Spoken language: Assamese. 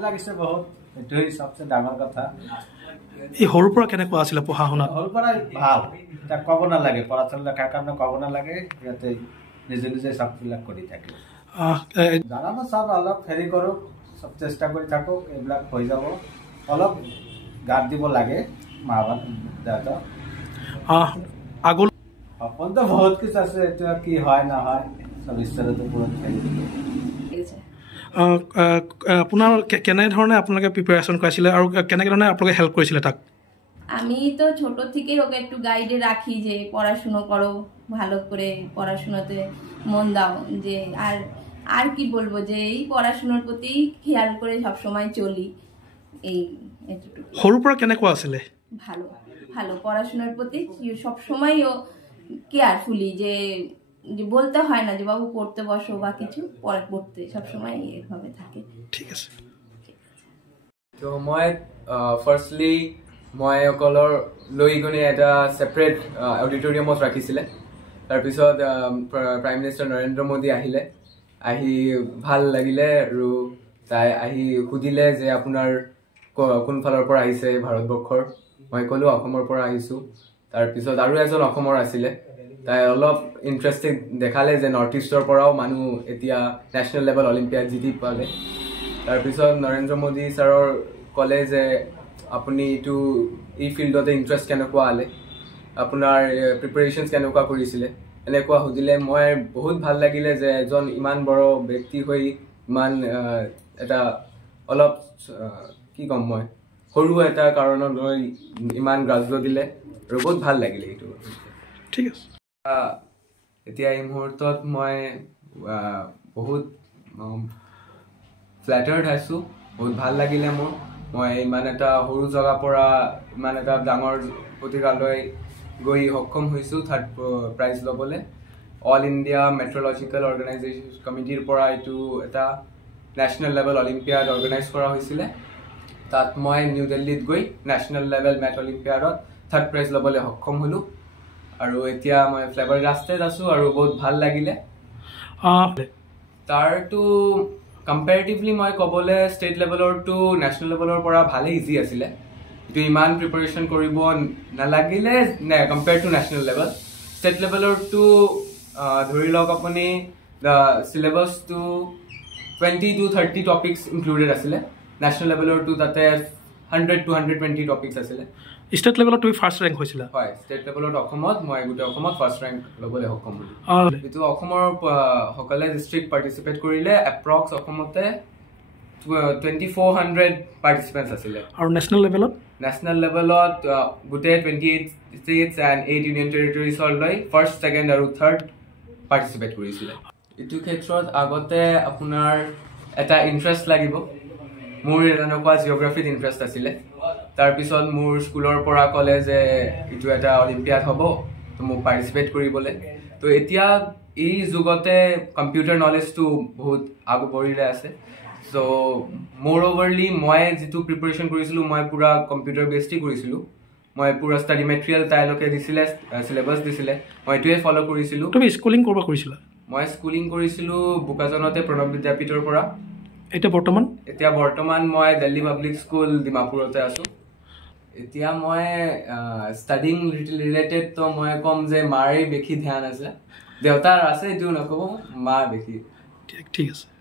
লাগিছে বহুত এটোই সবচেয়ে ডাঙৰ কথা এই সৰুৰ পৰা কেনেকুৱা আছিল পঢ়া শুনা সৰুৰ পৰা ভাল এটা ক'ব নালাগে পঢ়া লেখাৰ কাৰণে ক'ব নালাগে ইয়াতে নিজে নিজে সববিলাক কৰি থাকে জানানো সব অলপ হেৰি কৰোঁ সব চেষ্টা কৰি থাকক এইবিলাক হৈ যাব অলপ গাত দিব লাগে মা দেউতা আগলৈ সপোনটো বহুত কিছু আছে এতিয়া কি হয় নহয় সব ঈশ্বৰতো পূৰণ কৰি দিব আপোনাৰ কেনেধৰণে আপোনালোকে প্ৰিপাৰেশ্যন কৰাইছিলে আৰু কেনেধৰণে আপোনালোকে হেল্প কৰিছিলে তাক আমি তো ছোট থেকেই ওকে একটু গাইডে রাখি যে পড়াশুনো করো ভালো করে পড়াশোনাতে মন দাও যে আর কি বলবো যে এই পড়াশোনার প্রতি খেয়াল করে সব সময় চলি এই এতটুকু সৰুৰ পৰা কেনেকুৱা আছিলে ভালো ভালো পড়াশোনার প্রতি সব সময় ও কেয়ারফুলি যে বলতে হয় না যে বাবু পড়তে বসো বা কিছু পরে পড়তে সব সময় এইভাবে থাকে ঠিক আছে তো মই ফার্স্টলি মই অকলৰ লৈ গনে এটা সেপাৰেট অডিটৰিয়ামত ৰাখিছিলে তাৰ পিছত প্ৰাইম মিনিষ্টাৰ নৰেন্দ্ৰ মোদী আহিলে আহি ভাল লাগিলে আৰু তাই আহি সুধিলে যে আপোনাৰ কোন ফালৰ পৰা আহিছে ভাৰতবৰ্ষৰ মই ক'লো অসমৰ পৰা আহিছো তাৰ পিছত আৰু এজন অসমৰ আছিলে তাই অলপ ইন্টাৰেষ্টিং দেখালে যে নৰ্থ ইষ্টৰ পৰাও মানুহ এতিয়া নেশ্যনেল লেভেল অলিম্পিয়াড জিতি পালে তাৰ পিছত নৰেন্দ্ৰ মোদী ছাৰৰ ক'লে যে আপুনি এই ফিল্ডতে ইন্টাৰেষ্ট কেনেকুৱা আলে আপোনাৰ প্ৰিপাৰেশ্যনছ কেনেকুৱা কৰিছিলে এনেকুৱা সুধিলে মই বহুত ভাল লাগিলে যে এজন ইমান বড় ব্যক্তি হৈ ইমান এটা অলপ কি কম মই সৰু এটা কাৰণত লৈ ইমান গ্ৰাহ্য দিলে আৰু বহুত ভাল লাগিলে এইটো ঠিক আছে এতিয়া এই মুহূৰ্তত মই বহুত ফ্লেটাৰ্ড আছোঁ বহুত ভাল লাগিলে মই ইমান এটা সৰু জেগাৰ পৰা ইমান এটা ডাঙৰ প্ৰতিভালৈ গৈ সক্ষম হৈছোঁ থাৰ্ড প্ৰাইজ ল'বলৈ অল ইণ্ডিয়া মেট্ৰলজিকেল অৰ্গেনাইজেশ্যন কমিটিৰ পৰা এইটো এটা নেশ্যনেল লেভেল অলিম্পিয়াড অৰ্গেনাইজ কৰা হৈছিলে তাত মই নিউ দিল্লীত গৈ নেশ্যনেল লেভেল মেথ অলিম্পিয়াডত থাৰ্ড প্ৰাইজ ল'বলৈ সক্ষম হ'লোঁ আৰু এতিয়া মই ফ্লেভাৰ ৰাষ্টেত আছোঁ আৰু বহুত ভাল লাগিলে তাৰটো কম্পেৰেটিভলি মই ক'বলৈ ষ্টেট লেভেলৰটো নেশ্যনেল লেভেলৰ পৰা ভালেই ইজি আছিলে এইটো ইমান প্ৰিপাৰেশ্যন কৰিব নালাগিলে নে compare to national level state লেভেলৰটো ধৰি লওক আপুনি চিলেবাছটো 20 to 30 টপিকছ ইনক্লুডেড আছিলে নেশ্যনেল লেভেলৰটো তাতে 100 to 120 টপিকছ আছিলে ষ্টেট লেভেলত তুমি ফাৰ্ষ্ট ৰেংক হৈছিলা হয় ষ্টেট লেভেলত অসমত মই গোটেই অসমত ফাৰ্ষ্ট ৰেংক ল'বলৈ সক্ষম হ'লোঁ এইটো অসমৰ সকলে ডিষ্ট্ৰিক্ট পাৰ্টিচিপেট কৰিলে এপ্ৰক্স অসমতে 2400 পাৰ্টিচিপেণ্টছ আছিলে আৰু নেশ্যনেল লেভেলত গোটেই 28 ষ্টেটছ এণ্ড 8 ইউনিয়ন টেৰিটৰিজৰ লৈ ফাৰ্ষ্ট ছেকেণ্ড আৰু থাৰ্ড পাৰ্টিচিপেট কৰিছিলে এইটো ক্ষেত্ৰত আগতে আপোনাৰ এটা ইণ্টাৰেষ্ট লাগিব মোৰ এনেকুৱা জিঅ'গ্ৰাফিত ইণ্টাৰেষ্ট আছিলে তাৰপিছত মোৰ স্কুলৰ পৰা ক'লে যে এইটো এটা অলিম্পিয়াড হ'ব তো মোক পাৰ্টিচিপেট কৰিবলৈ তো এতিয়া এই যুগতে কম্পিউটাৰ নলেজটো বহুত আগবাঢ়িলে আছে চ' মোৰ অভাৰলি মই যিটো প্ৰিপাৰেশ্যন কৰিছিলোঁ মই পুৰা কম্পিউটাৰ বেছডেই কৰিছিলোঁ মই পুৰা ষ্টাডি মেটেৰিয়েল তাইলৈকে দিছিলে চিলেবাছ দিছিলে মই এইটোৱে ফ'ল' কৰিছিলোঁ তুমি স্কুলিং ক'ৰপৰা কৰিছিলা মই স্কুলিং কৰিছিলোঁ বোকাজানতে প্ৰণৱ বিদ্যাপীঠৰ পৰা এতিয়া বৰ্তমান মই দিল্লী পাব্লিক স্কুল ডিমাপুৰতে আছোঁ এতিয়া মই ষ্টাডিং ৰিলেটেড তো মই ক'ম যে মাৰে বেছি ধ্যান আছে দেউতাৰ আছে এইটো নক'ব মা বেছি ঠিক আছে